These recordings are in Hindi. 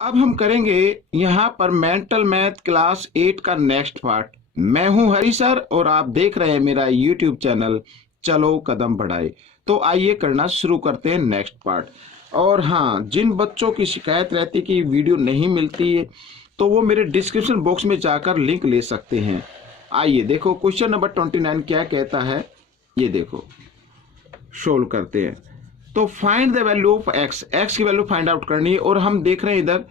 अब हम करेंगे यहाँ पर मेंटल मैथ क्लास 8 का नेक्स्ट पार्ट। मैं हूँ हरी सर और आप देख रहे हैं मेरा यूट्यूब चैनल चलो कदम बढ़ाए। तो आइए करना शुरू करते हैं नेक्स्ट पार्ट। और हाँ, जिन बच्चों की शिकायत रहती कि वीडियो नहीं मिलती है तो वो मेरे डिस्क्रिप्शन बॉक्स में जाकर लिंक ले सकते हैं। आइए देखो क्वेश्चन नंबर 29 क्या कहता है, ये देखो सोल्व करते हैं। तो find the value of x, x की वैल्यू फाइंड आउट करनी है। और हम देख रहे हैं इधर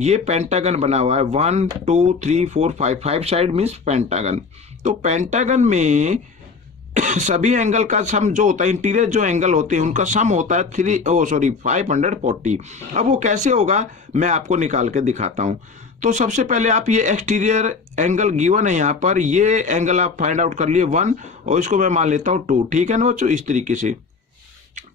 ये पेंटागन बना हुआ है, 1 2 3 4 5, 5 साइड मीन्स पेंटागन। तो पेंटागन में सभी एंगल का सम जो होता है, इंटीरियर जो एंगल होते हैं उनका सम होता है 540। अब वो कैसे होगा मैं आपको निकाल के दिखाता हूं। तो सबसे पहले आप ये एक्सटीरियर एंगल गिवन है यहाँ पर, ये एंगल आप फाइंड आउट कर लिए 1 और इसको मैं मान लेता हूँ 2। ठीक है ना बच्चों, इस तरीके से।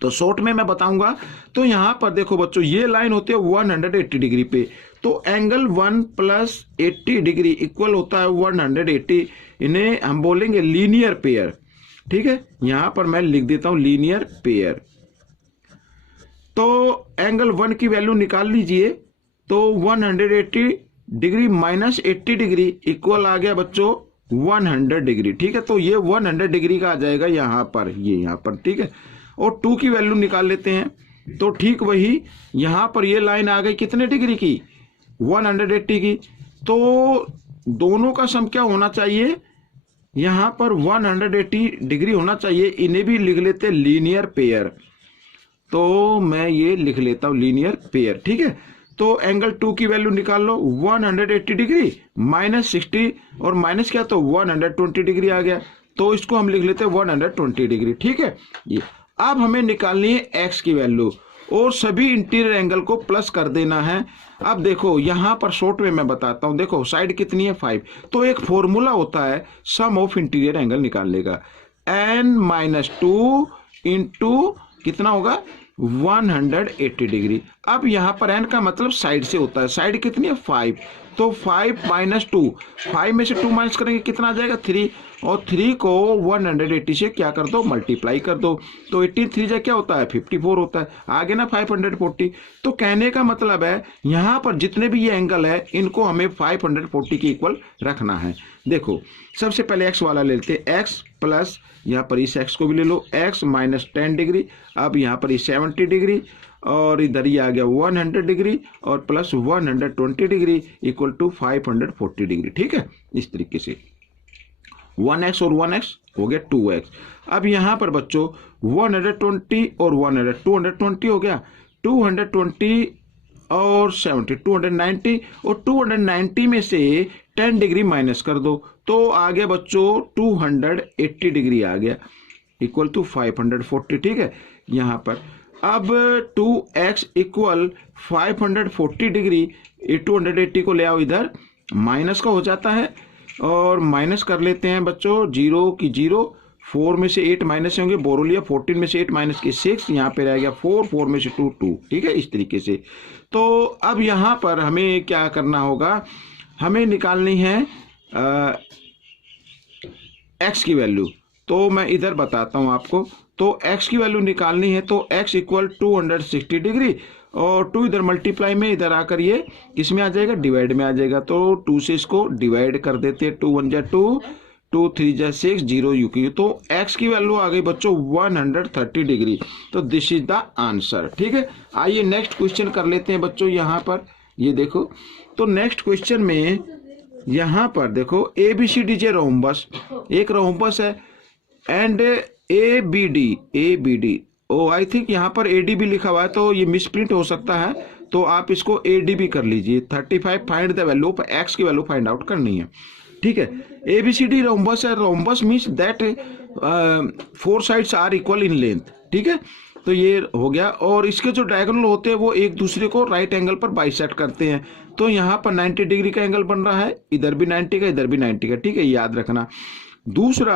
तो शॉर्ट में मैं बताऊंगा। तो यहां पर देखो बच्चों, ये लाइन होती है 180 डिग्री पे। तो एंगल 1 प्लस 80 डिग्री इक्वल होता है 180। इन्हें हम बोलेंगे लीनियर पेयर। ठीक है, यहां पर मैं लिख देता हूं लीनियर पेयर। तो एंगल 1 की वैल्यू निकाल लीजिए। तो 180 डिग्री माइनस 80 डिग्री इक्वल आ गया बच्चों 100 डिग्री। ठीक है, तो ये 100 डिग्री का आ जाएगा यहां पर, ये यहां पर। ठीक है, और 2 की वैल्यू निकाल लेते हैं। तो ठीक वही यहां पर ये लाइन आ गई कितने डिग्री की, 180 की। तो दोनों का सम क्या होना चाहिए, यहां पर 180 डिग्री होना चाहिए। इन्हें भी लिख लेते लीनियर पेयर। तो मैं ये लिख लेता हूं लीनियर पेयर। ठीक है, तो एंगल 2 की वैल्यू निकाल लो, 180 डिग्री माइनस 60 और माइनस क्या, तो 120 डिग्री आ गया। तो इसको हम लिख लेते हैं 120 डिग्री। ठीक है, ये अब हमें निकालनी है एक्स की वैल्यू और सभी इंटीरियर एंगल को प्लस कर देना है। अब देखो यहां पर शॉर्ट में मैं बताता हूं, देखो साइड कितनी है 5। तो एक फॉर्मूला होता है सम ऑफ इंटीरियर एंगल निकालने का, n-2 इंटू कितना होगा 180 डिग्री। अब यहां पर n का मतलब साइड से होता है, साइड कितनी है 5। तो 5 माइनस 2, 5 में से 2 माइनस करेंगे कितना आ जाएगा 3, और 3 को 180 से क्या कर दो मल्टीप्लाई कर दो। तो 18 3 जा क्या होता है 54 होता है, आगे ना 540। तो कहने का मतलब है यहां पर जितने भी ये एंगल है इनको हमें 540 के इक्वल रखना है। देखो सबसे पहले एक्स वाला ले लेते हैं, एक्स प्लस यहाँ पर इस एक्स को भी ले लो, एक्स माइनस 10 डिग्री। अब यहाँ पर 70 डिग्री और इधर ही आ गया 100 डिग्री और plus 120 degree equal to 540 degree. ठीक है, इस तरीके से 1x और 1x हो गया 2x। अब यहां पर बच्चों 120 और 220 हो गया, 220 और 70 290 और 290 में से 10 डिग्री माइनस कर दो तो आ गया बच्चों 280 डिग्री आ गया इक्वल टू 540। ठीक है, यहां पर अब 2x इक्वल 540 डिग्री, 280 को ले आओ इधर, माइनस का हो जाता है और माइनस कर लेते हैं बच्चों, 0 की 0, 4 में से 8 माइनस होंगे, बोरो लिया, 14 में से 8 माइनस के 6, यहाँ पे रह गया 4, 4 में से 2 2। ठीक है, इस तरीके से। तो अब यहाँ पर हमें क्या करना होगा, हमें निकालनी है एक्स की वैल्यू। तो मैं इधर बताता हूँ आपको। तो x की वैल्यू निकालनी है तो x इक्वल 260 डिग्री और 2 इधर मल्टीप्लाई में इधर आकर ये किसमें आ जाएगा, डिवाइड में आ जाएगा। तो 2 से इसको डिवाइड कर देते हैं, 2 1 जा 2, 2 3 जा 6, 0 यू की। तो x की वैल्यू आ गई बच्चों 130 डिग्री। तो दिस इज द आंसर। ठीक है, आइए नेक्स्ट क्वेश्चन कर लेते हैं बच्चों। यहाँ पर ये देखो, तो नेक्स्ट क्वेश्चन में यहाँ पर देखो ABCD जे रोम्बस, एक रोम्बस है and ABD O I think यहाँ पर AD भी लिखा हुआ है तो ये मिसप्रिंट हो सकता है, तो आप इसको AD भी कर लीजिए। 35 find the value of X की वैल्यू फाइंड आउट करनी है। ठीक है, ABCD रोम्बस है, rhombus means that 4 sides are equal in length. ठीक है, तो ये हो गया और इसके जो डायगोनल होते हैं वो एक दूसरे को राइट एंगल पर बाइसेक्ट करते हैं। तो यहाँ पर 90 डिग्री का एंगल बन रहा है, इधर भी 90 का, इधर भी 90 का। ठीक है, याद रखना। दूसरा,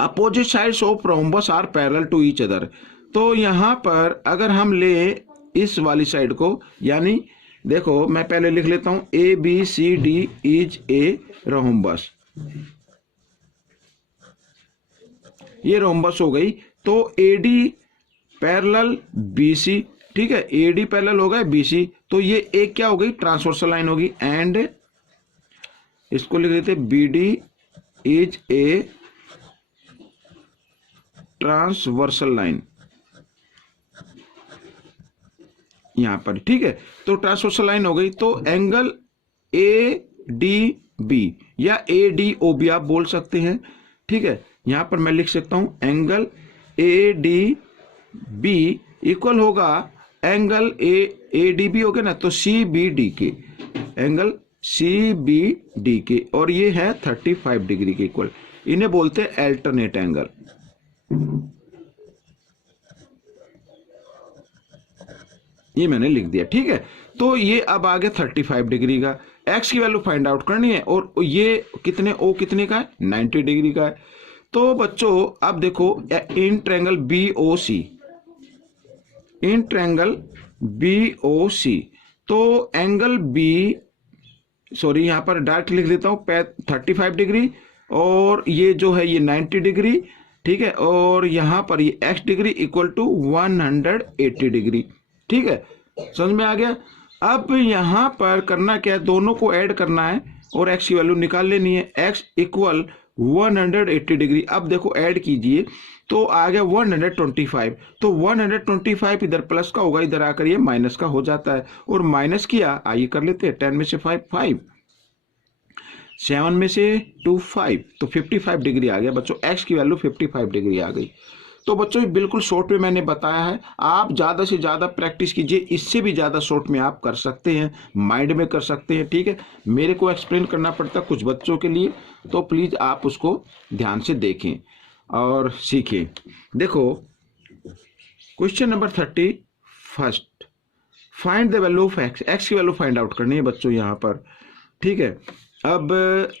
opposite sides of rhombus are parallel to each other. तो यहां पर अगर हम ले इस वाली साइड को, यानी देखो मैं पहले लिख लेता हूं ABCD इज ए रोम्बस, ये रोम्बस हो गई। तो AD पैरेलल BC ठीक है, AD पैरेलल हो गए BC, तो ये एक क्या हो गई, ट्रांसवर्सल लाइन होगी। एंड इसको लिख देते BD is a transversal line यहां पर, ठीक है। तो ट्रांसवर्सल लाइन हो गई, तो एंगल ADB या ADOB आप बोल सकते हैं, ठीक है। यहां पर मैं लिख सकता हूं एंगल ADB इक्वल होगा एंगल ADB हो गया ना, तो CBD के, एंगल CBD के, और ये है 35 डिग्री के इक्वल। इन्हें बोलते हैं अल्टरनेट एंगल। ये मैंने लिख दिया, ठीक है। तो ये अब आ गया 35 डिग्री का। एक्स की वैल्यू फाइंड आउट करनी है, और ये कितने, ओ कितने का है, 90 डिग्री का है। तो बच्चों अब देखो in triangle BOC, in triangle BOC, तो एंगल यहां पर डायरेक्ट लिख देता हूं 35 डिग्री, और ये जो है ये 90 डिग्री, ठीक है। और यहां पर ये x degree equal to 180 degree, ठीक है। समझ में आ गया। अब यहां पर करना क्या है, दोनों को ऐड करना है और x की वैल्यू निकाल लेनी है। x equal 180 degree. अब देखो ऐड कीजिए तो आ गया 125, तो 125 इधर प्लस का होगा, इधर आकर ये माइनस का हो जाता है, और माइनस किया, आइए कर लेते हैं, 10 में से 5, 7 में से 2 5, तो 55 डिग्री आ गया बच्चों। x की वैल्यू 55 डिग्री आ गई। तो बच्चों ये बिल्कुल शॉर्ट में मैंने बताया है, आप ज़्यादा से ज़्यादा प्रैक्टिस कीजिए, इससे भी ज़्यादा शॉर्ट में आप कर सकते हैं, माइंड में कर सकते हैं, ठीक है। मेरे को एक्सप्लेन करना पड़ता कुछ बच्चों के लिए, तो प्लीज़ आप उसको ध्यान से देखें और सीखें। देखो question number 31, find the value of x. X की वैल्यू फाइंड आउट करनी है बच्चों यहाँ पर, ठीक है। अब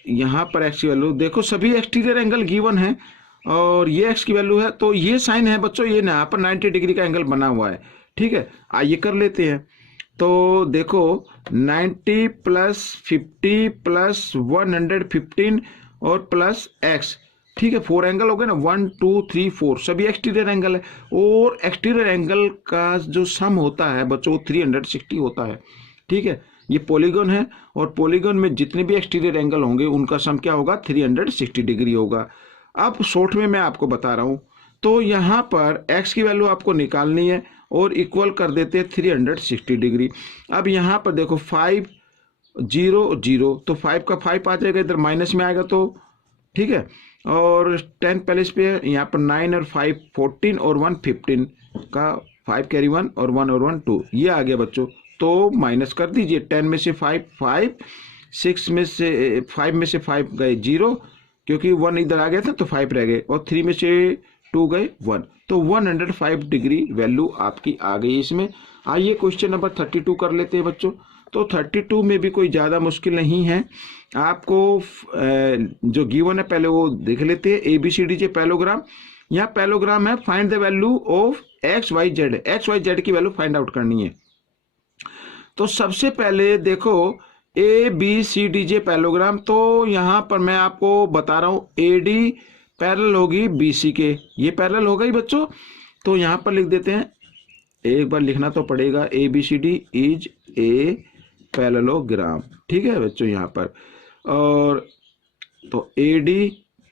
यहाँ पर एक्स की वैल्यू देखो, सभी एक्सटीरियर एंगल गिवन है और ये एक्स की वैल्यू है, तो ये साइन है बच्चों, ये यहाँ पर 90 डिग्री का एंगल बना हुआ है, ठीक है। आइए कर लेते हैं। तो देखो 90 प्लस 50 प्लस 115 और प्लस एक्स, ठीक है, 4 एंगल हो गए ना, 1 2 3 4, सभी एक्सटीरियर एंगल है। और एक्सटीरियर एंगल का जो सम होता है बच्चों 360 होता है, ठीक है। ये पॉलीगन है और पॉलीगन में जितने भी एक्सटीरियर एंगल होंगे उनका सम क्या होगा, 360 डिग्री होगा। अब शॉर्ट में मैं आपको बता रहा हूं, तो यहां पर x की वैल्यू आपको निकालनी है और इक्वल कर देते हैं 360 डिग्री। अब यहां पर देखो 5 0 0, तो 5 का 5 आ जाएगा, इधर माइनस में आएगा, तो ठीक है। और 10 पहले इस पे यहाँ पर 9 और 5 14 और 1 15 का 5 कैरी 1 और 1 और 1 2, ये आ गया बच्चों। तो माइनस कर दीजिए, 10 में से 5 5, 6 में से 5 में से 5 गए 0, क्योंकि 1 इधर आ गया था तो 5 रह गए, और 3 में से 2 गए 1, तो 105 डिग्री वैल्यू आपकी आ गई इसमें। आइए क्वेश्चन नंबर 32 कर लेते हैं बच्चों। तो 32 में भी कोई ज़्यादा मुश्किल नहीं है, आपको जो गिवन है पहले वो देख लेते हैं। ABCD पैलोग्राम, यहाँ पैलोग्राम है, find the value of XYZ, XYZ की वैल्यू फाइंड आउट करनी है। तो सबसे पहले देखो ABCD पैलोग्राम, तो यहां पर मैं आपको बता रहा हूं AD पैरेलल होगी BC के, ये पैरेलल होगा ही बच्चों। तो यहां पर लिख देते हैं, एक बार लिखना तो पड़ेगा, ABCD इज ए पैरेललोग्राम, ठीक है बच्चों यहां पर। और तो AD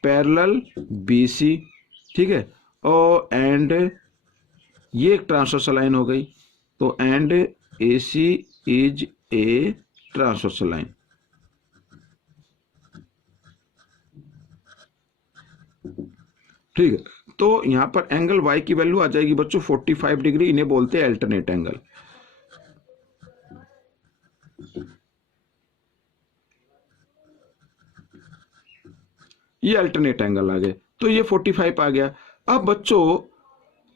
पैरेलल BC, ठीक है, और एंड ये एक ट्रांसवर्सल लाइन हो गई, तो and AC is a transversal line, ठीक है। तो यहां पर एंगल Y की वैल्यू आ जाएगी बच्चों 45 डिग्री, इन्हें बोलते हैं अल्टरनेट एंगल। ये अल्टरनेट एंगल आ गए, तो ये 45 आ गया। अब बच्चों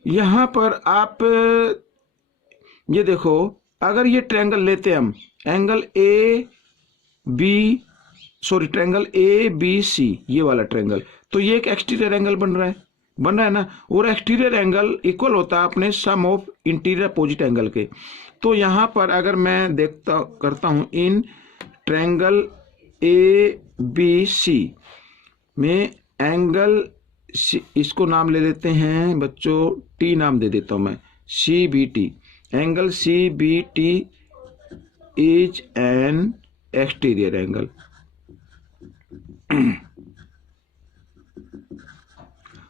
यहां पर आप ये देखो, अगर ये ट्रायंगल लेते हैं हम, एंगल ट्रायंगल ABC, ये वाला ट्रायंगल, तो ये एक एक्सटीरियर एंगल बन रहा है ना, और एक्सटीरियर एंगल इक्वल होता है अपने सम ऑफ इंटीरियर अपोजिट एंगल के। तो यहां पर अगर मैं करता हूं इन ट्रायंगल ABC में एंगल, इसको नाम ले लेते हैं बच्चों, T नाम दे देता हूं मैं, CBT। Angle CBT is an exterior angle.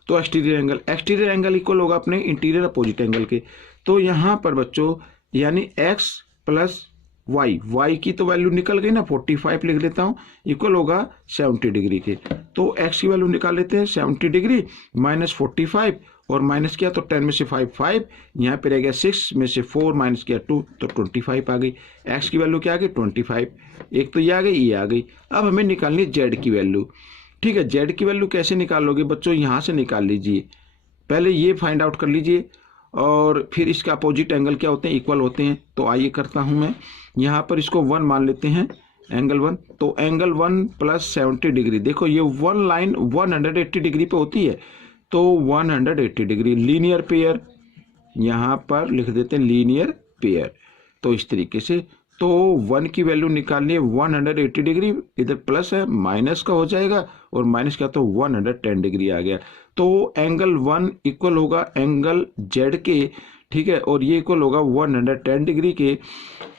तो एक्सटीरियर एंगल इक्वल होगा अपने इंटीरियर अपोजिट एंगल के। तो यहां पर बच्चों यानी x प्लस y की तो वैल्यू निकल गई ना, 45 लिख लेता हूं, इक्वल होगा 70 डिग्री के। तो x की वैल्यू निकाल लेते हैं, 70 डिग्री माइनस 45 और माइनस किया तो 10 में से 5 यहाँ पे रह गया, 6 में से 4 माइनस किया 2 तो 25 आ गई। x की वैल्यू क्या आ गई 25, एक तो ये आ गई, ये आ गई। अब हमें निकालनी z की वैल्यू। ठीक है, z की वैल्यू कैसे निकालोगे बच्चों, यहाँ से निकाल लीजिए, पहले ये फाइंड आउट कर लीजिए और फिर इसका अपोजिट एंगल क्या होते हैं, इक्वल होते हैं। तो आइए करता हूं मैं, यहाँ पर इसको 1 मान लेते हैं, एंगल 1। तो एंगल 1 प्लस 70 डिग्री, देखो ये वन लाइन 180 डिग्री पे होती है, तो 180 डिग्री लीनियर पेयर, यहाँ पर लिख देते हैं लीनियर पेयर। तो इस तरीके से, तो 1 की वैल्यू निकालनी है 180 डिग्री, इधर प्लस है माइनस का हो जाएगा और माइनस क्या, तो 110 डिग्री आ गया। तो एंगल 1 इक्वल होगा एंगल जेड के, ठीक है, और ये इक्वल होगा 110 डिग्री के।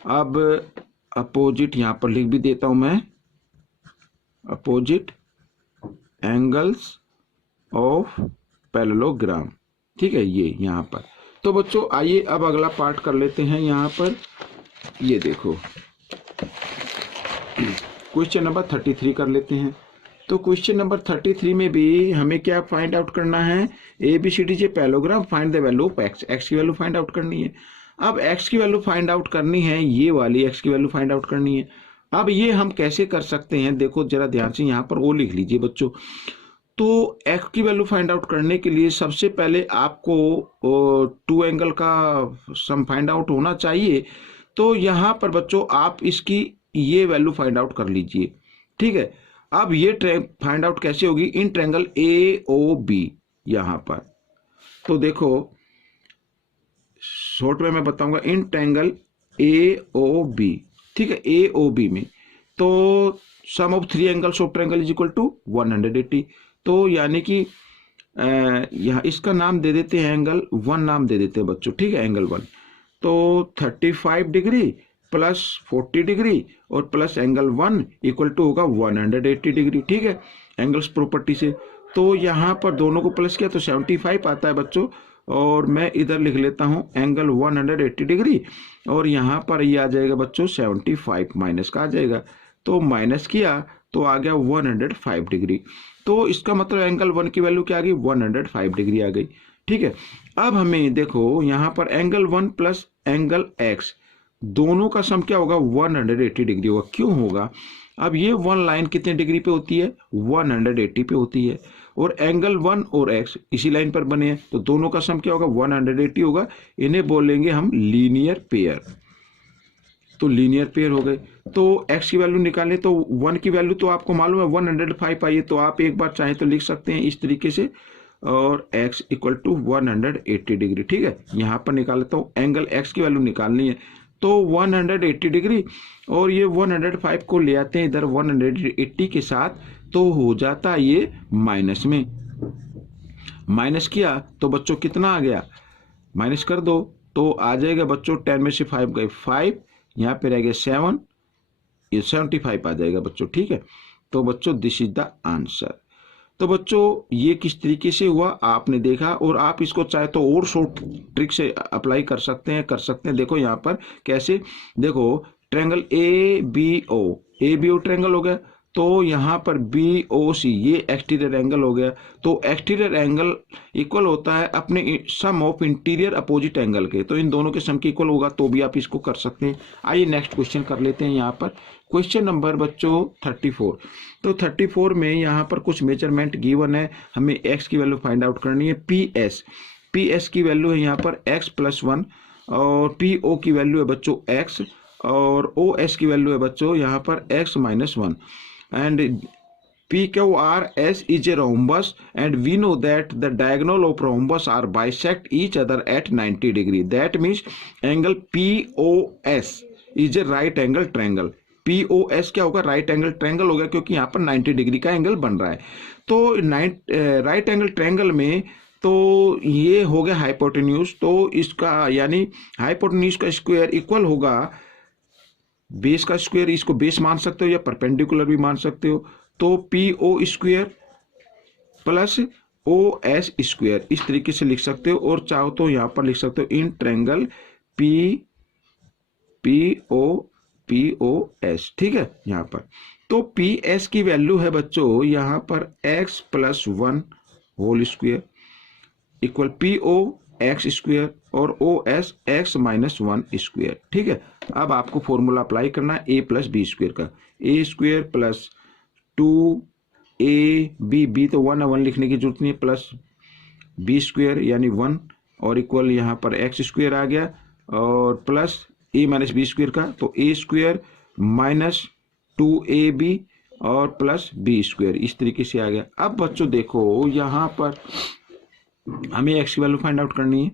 अब अपोजिट यहाँ पर लिख भी देता हूं मैं, अपोजिट एंगल्स ऑफ पैरेललोग्राम, ठीक है, ये यहाँ पर। तो बच्चों आइए अब अगला पार्ट कर लेते हैं। यहाँ पर ये देखो क्वेश्चन नंबर 33 कर लेते हैं। तो क्वेश्चन नंबर 33 में भी हमें क्या फाइंड आउट करना है, ABCD J parallelogram, find the value of x की वैल्यू फाइंड आउट करनी है। अब x की वैल्यू फाइंड आउट करनी है, ये वाली x की वैल्यू फाइंड आउट करनी है। अब ये हम कैसे कर सकते हैं, देखो जरा ध्यान से, यहाँ पर ओ लिख लीजिए बच्चों। तो x की वैल्यू फाइंड आउट करने के लिए सबसे पहले आपको 2 एंगल का सम फाइंड आउट होना चाहिए। तो यहाँ पर बच्चों आप इसकी ये वैल्यू फाइंड आउट कर लीजिए, ठीक है। अब ये फाइंड आउट कैसे होगी, इन ट्रायंगल AOB यहाँ पर। तो देखो शॉर्ट में मैं बताऊंगा, इन ट्रायंगल AOB, ठीक है, AOB में तो sum of 3 angles of triangle is equal to 180। तो यानी कि यहाँ इसका नाम दे देते हैं एंगल 1, नाम दे देते हैं बच्चों, ठीक है, एंगल 1। तो 35 डिग्री प्लस 40 डिग्री और प्लस एंगल 1 इक्वल टू होगा 180 डिग्री, ठीक है, एंगल्स प्रॉपर्टी से। तो यहाँ पर दोनों को प्लस किया तो 75 आता है बच्चों, और मैं इधर लिख लेता हूँ एंगल 180 डिग्री, और यहाँ पर ये आ जाएगा बच्चों 75 माइनस का आ जाएगा। तो माइनस किया तो आ गया 105 डिग्री। तो इसका मतलब एंगल 1 की वैल्यू क्या आ गई, 105 डिग्री आ गई, ठीक है। अब हमें देखो यहाँ पर एंगल 1 प्लस एंगल x दोनों का सम क्या होगा, 180 डिग्री होगा। क्यों होगा, अब ये वन लाइन कितने डिग्री पे होती है, 180 पे होती है, और एंगल 1 और x इसी लाइन पर बने हैं, तो दोनों का सम क्या होगा, 180 होगा। इन्हें बोलेंगे हम लीनियर पेयर। तो लीनियर पेयर हो गए। तो x की वैल्यू निकालें, तो 1 की वैल्यू तो आपको मालूम है 105 आई है, तो आप एक बार चाहें तो लिख सकते हैं इस तरीके से, और x इक्वल टू 180 डिग्री, ठीक है। यहाँ पर निकाल लेता हूँ, एंगल x की वैल्यू निकालनी है, तो 180 डिग्री, और ये 105 को ले आते हैं इधर 180 के साथ, तो हो जाता है ये माइनस में। माइनस किया तो बच्चों कितना आ गया, माइनस कर दो तो आ जाएगा बच्चों 10 में से 5 गए 5, यहाँ पे रह गया 7, ये 75 आ जाएगा बच्चों, ठीक है। तो बच्चों दिस इज द आंसर। तो बच्चों ये किस तरीके से हुआ आपने देखा, और आप इसको चाहे तो और शॉर्ट ट्रिक से अप्लाई कर सकते हैं। देखो यहाँ पर कैसे, देखो ट्रायंगल ABO ट्रायंगल हो गया, तो यहाँ पर BOC ये एक्सटीरियर एंगल हो गया। तो एक्सटीरियर एंगल इक्वल होता है अपने सम ऑफ इंटीरियर अपोजिट एंगल के, तो इन दोनों के सम के इक्वल होगा, तो भी आप इसको कर सकते हैं। आइए नेक्स्ट क्वेश्चन कर लेते हैं। यहाँ पर क्वेश्चन नंबर बच्चों 34। तो 34 में यहाँ पर कुछ मेजरमेंट गिवन है, हमें x की वैल्यू फाइंड आउट करनी है। PS की वैल्यू है यहाँ पर x+1, और PO की वैल्यू है बच्चों x, और OS की वैल्यू है बच्चों यहाँ पर x-1, and PQRS is a rhombus, and we know that the diagonal of rhombus are bisect each other at 90 degree. That means angle POS is a right angle triangle. POS क्या होगा, राइट एंगल ट्रायंगल होगा, क्योंकि यहाँ पर 90 डिग्री का एंगल बन रहा है। तो राइट एंगल ट्रायंगल में तो ये हो गया हाइपोटेन्यूज। तो इसका यानी हाइपोटेन्यूज का स्क्वायर इक्वल होगा बेस का स्क्वायर, इसको बेस मान सकते हो या परपेंडिकुलर भी मान सकते हो। तो P O square plus O S square इस तरीके से लिख सकते हो, और चाहो तो यहां पर लिख सकते हो in triangle P P O S. ठीक है, यहां पर तो पी एस की वैल्यू है बच्चों यहां पर x plus one whole square equal P O x square और O S x minus one square. ठीक है, अब आपको फॉर्मूला अप्लाई करना है ए प्लस बी स्क्वायर का। A square plus two A B तो वन है, वन लिखने की जरूरत नहीं है, प्लस बी स्क्वायर यानी वन और इक्वल यहाँ पर एक्स स्क्वायर आ गया और plus A minus B square का, तो A square minus two A B और प्लस बी स्क्वायर इस तरीके से आ गया। अब बच्चों देखो यहाँ पर हमें एक्स की वैल्यू फाइंड आउट करनी है,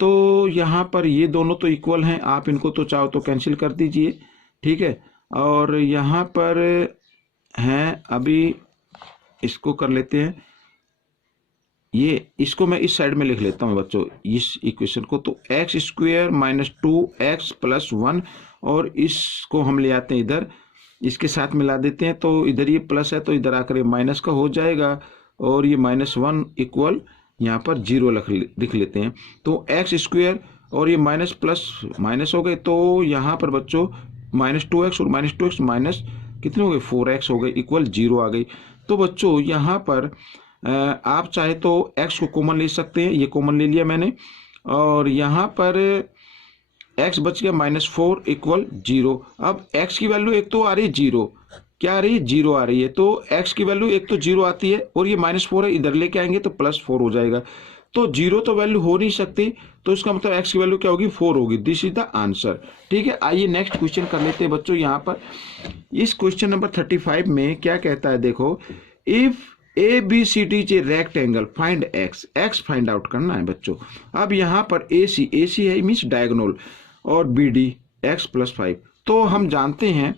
तो यहाँ पर ये दोनों तो इक्वल हैं, आप इनको तो चाहो तो कैंसिल कर दीजिए। ठीक है, और यहाँ पर हैं, अभी इसको कर लेते हैं, ये इसको मैं इस साइड में लिख लेता हूँ बच्चों इस इक्वेशन को। तो x square minus to x plus one और इसको हम ले आते हैं इधर, इसके साथ मिला देते हैं, तो इधर ये प्लस है तो इधर आकर ये माइनस का हो जाएगा और ये माइनस वन इक्वल यहाँ पर जीरो लिख लेते हैं। तो एक्स स्क्वायर और ये माइनस प्लस माइनस हो गए, तो यहाँ पर बच्चों माइनस टू एक्स और माइनस टू एक्स माइनस कितने हो गए, फोर एक्स हो गए इक्वल जीरो आ गई। तो बच्चों यहाँ पर आप चाहे तो x को कॉमन ले सकते हैं, ये कॉमन ले लिया मैंने, और यहाँ पर x बच गया माइनस फोर इक्वल जीरो। अब x की वैल्यू एक तो आ रही है जीरो, क्या आ रही है, जीरो आ रही है, तो x की वैल्यू एक तो जीरो आती है और ये माइनस फोर है, इधर लेके आएंगे तो प्लस फोर हो जाएगा। तो जीरो तो वैल्यू हो नहीं सकती, तो इसका मतलब x की वैल्यू क्या होगी, फोर होगी। This is the answer. ठीक है, आइए नेक्स्ट क्वेश्चन कर लेते हैं बच्चों। यहाँ पर इस क्वेश्चन नंबर 35 में क्या कहता है, देखो, if A B C D is a rectangle find X, X find out करना है बच्चों। अब यहाँ पर ए सी है मीन्स डायगोनल और B D X plus five. तो हम जानते हैं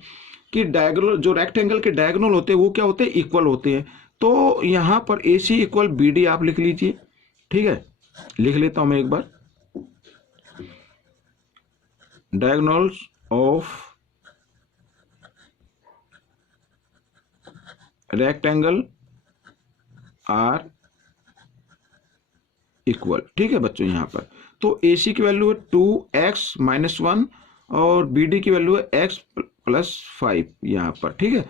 कि डायगोनल जो रेक्टेंगल के डायगोनल होते हैं वो क्या होते हैं, इक्वल होते हैं। तो यहाँ पर A C equal B D आप लिख लीजिए। ठीक है, लिख लेता हूं मैं एक बार, diagonals of rectangle are equal. ठीक है बच्चों, यहां पर तो ए सी की वैल्यू है टू एक्स माइनस वन और बी डी की वैल्यू है एक्स प्लस फाइव यहाँ पर। ठीक है,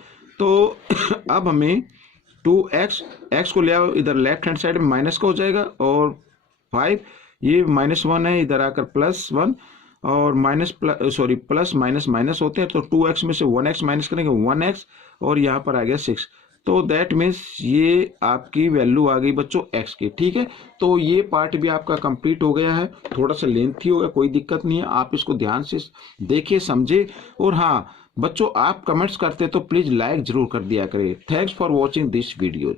तो अब हमें टू एक्स को ले आओ इधर लेफ्ट हैंड साइड में माइनस का हो जाएगा और फाइव ये माइनस वन है, इधर आकर प्लस वन और माइनस प्लस माइनस माइनस होते हैं, तो टू एक्स में से वन एक्स माइनस करेंगे वन एक्स और यहाँ पर आ गया सिक्स। तो दैट मीन्स ये आपकी वैल्यू आ गई बच्चों एक्स की। ठीक है, तो ये पार्ट भी आपका कंप्लीट हो गया है, थोड़ा सा लेंथी होगा, कोई दिक्कत नहीं है, आप इसको ध्यान से देखिए समझे। और हाँ बच्चों, आप कमेंट्स करते तो प्लीज लाइक जरूर कर दिया करें। Thanks for watching this video.